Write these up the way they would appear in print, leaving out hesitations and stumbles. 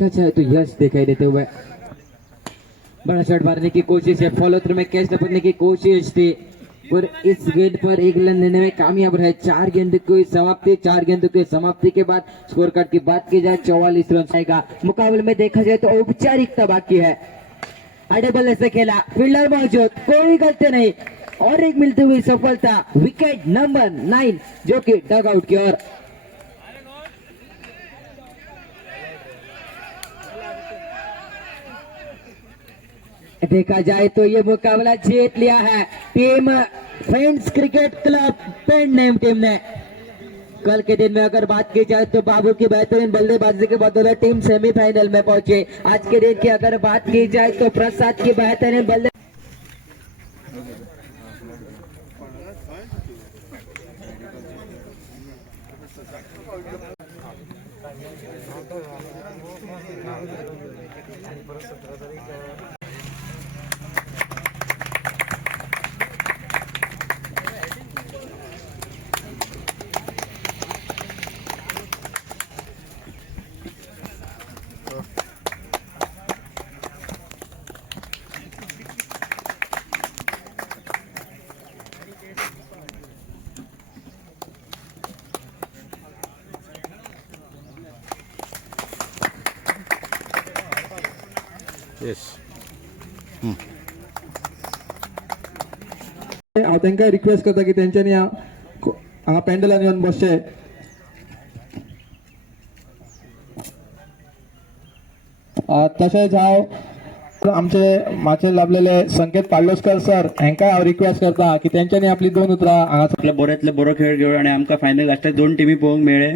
देखा जाए तो यश दिखाई देते हुए बड़ा शॉट मारने की कोशिश है, फॉलो थ्रू में कैच लपटने की कोशिश थी और इस गेंद पर एक रन लेने में कामयाब रहे। 4 गेंद की समाप्ति, 4 गेंदों की समाप्ति के बाद स्कोर कार्ड की बात की जाए 44 रन आएगा। मुकाबले में देखा जाए तो औपचारिकता बाकी है। आड़े बल्ले से खेला, फील्डर मौजूद, कोई गलती नहीं और एक मिलती हुई सफलता। विकेट नंबर 9 जो कि डग आउट की ओर। देखा जाए तो ये मुकाबला जीत लिया है टीम फ्रेंड्स क्रिकेट क्लब पेंड नेम टीम ने। कल के दिन में अगर बात की जाए तो बाबू की बेहतरीन बल्लेबाजी के बदौलत टीम सेमीफाइनल में पहुंचे। आज के दिन की अगर बात की जाए तो प्रसाद की बेहतरीन बल्ले हांव तांकां रिक्वेस्ट करता की तेंच्यांनी हांगा पॅन्डलान येवन बसचे। तशेंच हांव आमचे माचे लाभलेले संकेत पाडलोसकर सर हांकां हांव रिक्वेस्ट करता की तेंच्यांनी आपली 2 उतरां हांगा आपल्या बऱ्यांतले बरो खेळ घेवन आणि आमकां फायनल लास्टाक 2 टिमी पळोवंक मेळ्ळे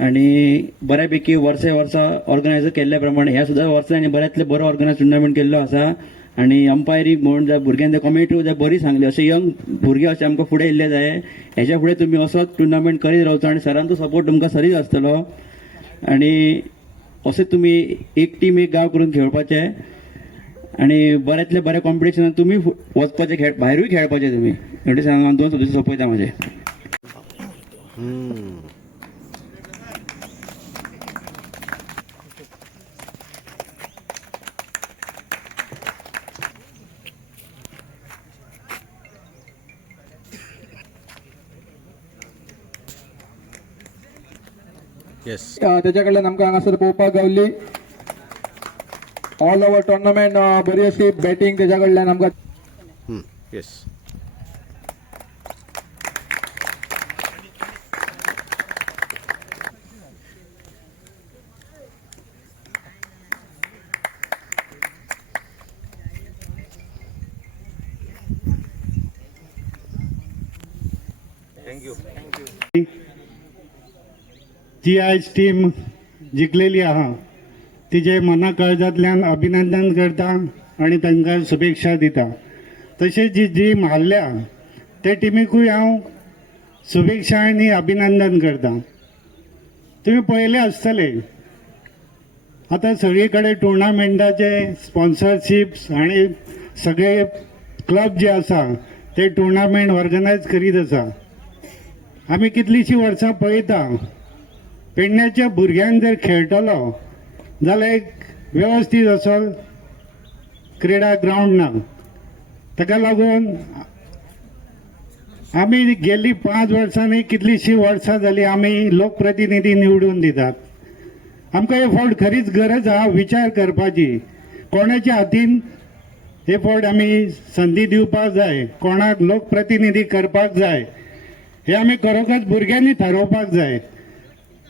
आणि बऱ्यापैकी वर्सा ऑर्गनायझर केल्ल्या प्रमाणे ह्या सुद्दां वर्सांनी बऱ्यांतले बरो ऑर्गनायज टुर्नामेंट केल्लो आसा आणि अंपायरींग म्हणून ज्या भुरग्यांनी कमिटी ज्या बरी सांगली अशे यंग भुरगे अशे आमकां फुडें येयल्ले जाय। हेच्या फुडें तुमी असोच टुर्नामेंट करीत रावचो आणि सरांचो सपोर्ट तुमकां सरीच आसतलो आणि अशें तुमी एक टीम एक गांव करून खेळपाचे आणि बऱ्यांतले बऱ्या कॉम्पिटिशनात तुमी वचपाचे खेळ भायरूय खेळपाचे तुमी म्हणजे हांव 2 सदस्य सोपयता म्हाजे। तेच्या कडल्यान आमकां हांगासर पळोवपाक गावली। ऑल ओव्हर टुर्नामेंट बरी अशी बॅटिंग तेच्या कडल्यान आमकां जी आज टीम जिखलेली आहा तिचे मना काळजांतल्यान अभिनंदन करता आणि तांकां शुभेच्छा दिता। तशेंच जी टीम हारल्या ते टिमीकूय हांव शुभेच्छा आनी अभिनंदन करता। तुम्ही पळयले आसतले आता सगळे कडेन टुर्नामेंटाचे स्पॉन्सरशिप्स आणि सगळे क्लब जे आसा ते टुर्नामेंट ऑर्गनायज करीत आसा। आमी कितलींशीं वर्सां पळयता पेडण्याच्या भुरग्यांक जर खेळटलो जाल्यार एक व्यवस्थीत असो क्रीडा ग्राउंड ना। ताका लागून आमी गेल्ली 5 वर्सांनी कितलींशीं वर्सां जालीं आमी लोकप्रतिनिधी निवडून दितात। आमकां हे फावट खरीच गरज आहा विचार करपाची कोणाच्या हातीन हे फावट आमी संदी दिवपाक जाय, कोणाक लोकप्रतिनिधी करपाक जाय हे आमी खरोखरच भुरग्यांनी थारोवपाक जाय।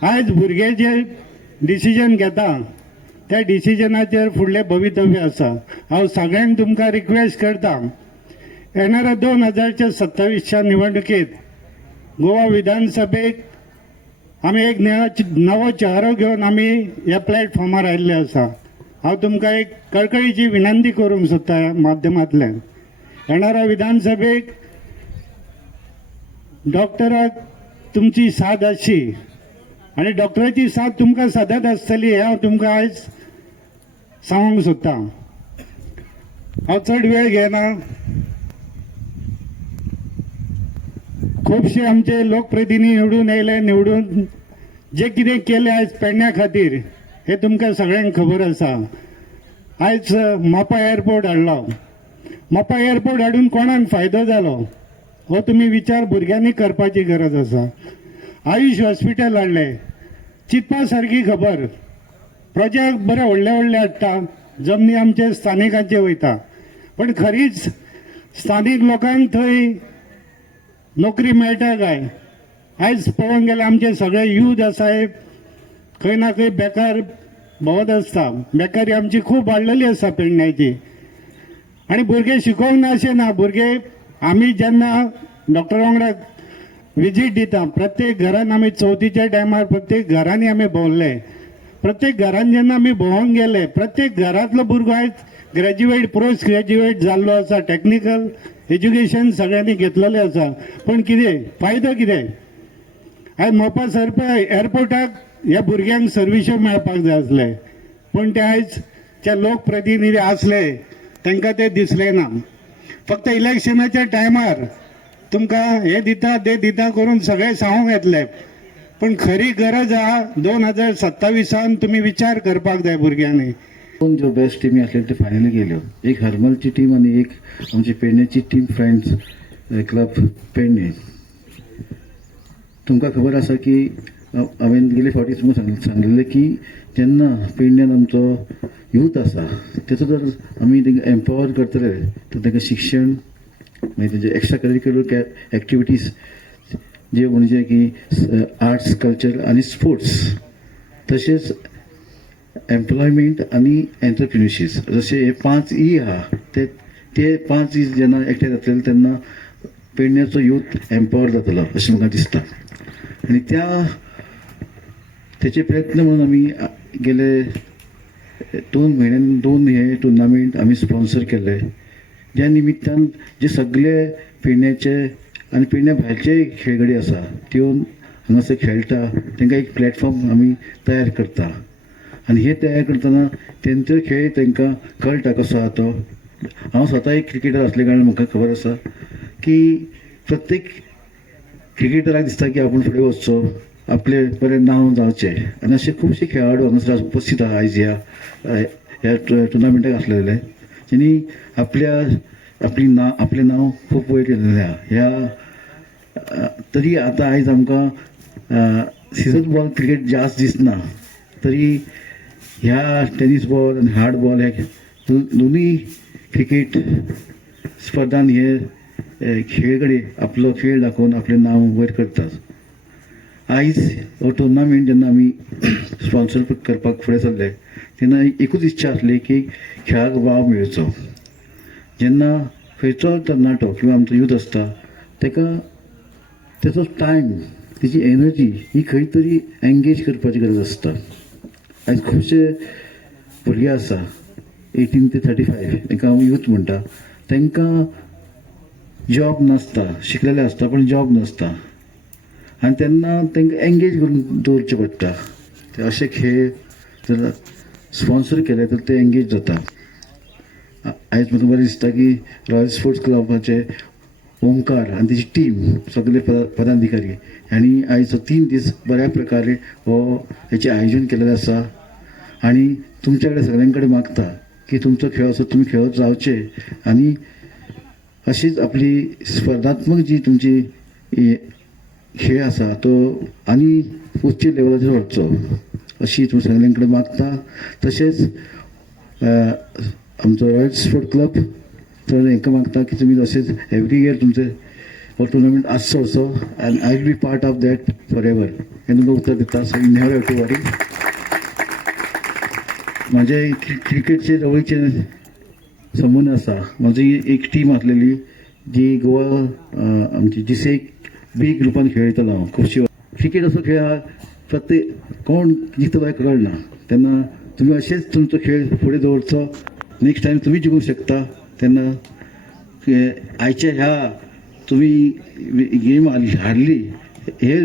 आज भुरगे जे डिसिजन घेता त्या डिसिजनाचेर फुडले भवितव्य आसा। हांव सगळ्यांक तुमकां रिक्वेस्ट करता येणाऱ्या 2027च्या निवडणुकीत गोवा विधानसभेक आमी एक नवो चेहरो घेवन आमी ह्या प्लॅटफॉर्मार आयिल्ले आसा। हांव तुमकां एक कळकळीची विनंती करूंक सोदता ह्या माध्यमांतल्यान येणाऱ्या विधानसभेक डॉक्टराक तुमची साथ आसची आणि डॉक्टराची साथ तुमकां सदांच आसतली हे हांव तुमकां आयज सांगूंक सोदता। हांव चड वेळ घेना। खूबशे आमचे लोकप्रतिनिधी निवडून येयले, निवडून जे कितें केले आयज पेडण्या खातीर हे तुमकां सगळ्यांक खबर आसा. आयज मोपा एअरपोर्ट हाडलो. मोपा एअरपोर्ट हाडून कोणाक फायदो जालो हो तुमी विचार भुरग्यांनी करपाची गरज आसा. आयुष हॉस्पिटल हाडले, चिंतपा सारकी खबर. प्रोजेक्ट बरे व्हडले व्हडले हाडटा, जमनी आमचे स्थानिकांचे वयता, पण खरीच स्थानीक लोकांक थंय नोकरी मेळटा काय? आयज पळोवंक गेल्यार आमचे सगळे यूथ आसा खंय ना खंय बेकार भोंवत आसता. बेकारी आमची खूब वाडलेली आसा पेडण्याची. आनी भुरगे शिकोवंक ना अशें ना. भुरगे आमी जेन्ना डॉक्टरा वांगडा विजीट दिता, प्रत्येक घरान आमी चवथीच्या टायमार प्रत्येक घरांनी आमी भोंवले. प्रत्येक घरान जेन्ना आमी भोंवंक गेले, प्रत्येक घरांतलो भुरगो आयज ग्रॅज्युएट पोस्ट ग्रॅज्युएट जाल्लो आसा. टेक्निकल एज्युकेशन सगळ्यांनी घेतलेलें आसा. पण कितें फायदो कितें? आयज मोपा सरपा एअरपोर्टाक ह्या भुरग्यांक सर्विस्यो मेळपाक जाय आसले, पण ते आयजचे लोक प्रतिनिधी आसले तांकां ते दिसले ना. फक्त इलेक्शनाच्या टायमार तुमकां हे दिता ते दिता करून सगळे सांगूंक येतले, पण खरी गरज आहा 2027 तुमी विचार करपाक जाय भुरग्यांनी. दोन ज्यो बेस्ट टिमी आसल्यो त्यो फायनली गेल्यो. एक हरमलची टीम आनी एक आमची पेडण्याची टीम फ्रेंड्स क्लब पेडणे. तुमकां खबर आसा की हांवें गेले फावटी तुमकां सांगलेलें की जेन्ना पेडण्यान आमचो यूथ आसा तेचो जर आमी तांकां एम्पावर करतले तर तांकां शिक्षण मागीर तेंचे एक्स्ट्रा करिक्युलर एक्टिविटीज जे म्हणजे की आर्ट्स कल्चर आनी स्पोर्ट्स तशेंच एम्प्लॉयमेंट आनी एंटरप्रिन्युरशीप जशे हे 5 ई आहा ते 5 ई जेन्ना एकठांय जातले तेन्ना पेडण्याचो यूथ एम्पावर जातलो अशें म्हाका दिसता. आनी तेचे प्रयत्न म्हणून आमी गेले 2 म्हयन्यान 2 हे टुर्नामेंट आमी स्पॉन्सर केले, ज्या निमित्तान जे सगळे पेडण्याचे आनी पेडण्या भायरचे खेळगडे आसा त्यो हांगासर खेळटा तांकां एक प्लॅटफॉर्म आमी तयार करता. आनी हे तयार करतना तेंचो खेळ तांकां कळटा कसो आहा तो. हांव स्वता एक क्रिकेटर आसले कारणान म्हाका खबर आसा की प्रत्येक क्रिकेटराक दिसता की आपूण फुडें वचचो, आपले बरें नांव जावचें. आनी अशे खुबशे खेळाडू हांगासर उपस्थित आहा आयज ह्या टुर्नामेंटाक आसलेले, जेणी आपलें नांव खूब वयर केल्लें आहा. ह्या तरी आतां आयज आमकां सीझन बॉल क्रिकेट जास्त दिसना, तरी ह्या टेनीस बॉल आनी हार्ड बॉल हे दोनूय क्रिकेट स्पर्धांत हे खेळगडे आपलो खेळ दाखोवन आपलें नांव वयर करतात. आयज हो टुर्नामेंट जेन्ना आमी स्पॉन्सर करपाक फुडें सरले तेन्ना एकूच इच्छा आसली की खेळाक वाव मेळचो. जेन्ना खंयचो तरणाटो किंवा आमचो यूथ आसता ताका तेचो टायम तेची एनर्जी ही खंय तरी एंगेज करपाची गरज आसता. आयज खुबशे भुरगे आसा 18 ते 35 तांकां हांव यूथ म्हणटा, तांकां जॉब नासता, शिकलेले आसता पण जॉब नासता आनी तेन्ना तांकां एंगेज करून दवरचें पडटा. ते अशे खेळ जर स्पॉन्सर केले तर ते एंगेज जाता. आयज म्हाका बरें दिसता की रॉयल स्पोर्ट्स क्लबाचे ओंकार आनी तेजी टीम सगळे पदाधिकारी हांणी आयज 3 दीस बऱ्या प्रकारे हेचें आयोजन केलेलें आसा. आनी तुमच्या कडेन सगळ्यां कडेन मागता की तुमचो खेळ असो तुमी खेळत जावचे आनी अशीच आपली स्पर्धात्मक जी तुमची खेळ आसा तो आनी उच्च लेवलाचेर व्हरचो अशी तुमी सगळ्यां कडेन मागता. तशेंच आमचो रॉयल स्पोर्ट क्लब तर हांकां मागता की तुमी अशेंच एवरी इयर तुमचे हो टुर्नामेंट आसचो असो and I will be part of that forever. हे तुमकां उत्तर दिता. So you never have to worry. म्हाजे क्रिकेटचे जवळचे संबंद आसा. म्हाजी एक टीम आसलेली जी गोवा आमची जिसे बी ग्रुपान खेळयतालो हांव खुबशी. क्रिकेट असो खेळ आहा प्रत्येक कोण जिखतलो हें कळना, तेन्ना तुमी अशेंच तुमचो खेळ फुडें दवरचो. नेक्स्ट टायम तुमी जिखूंक शकता. तेन्ना आयच्या ह्या तुमी गेम हारली हे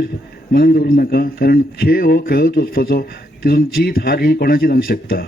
मनान दवरूं नाका, कारण खेळ हो खेळत वचपाचो. तितून जीत हार ही कोणाची जावंक शकता.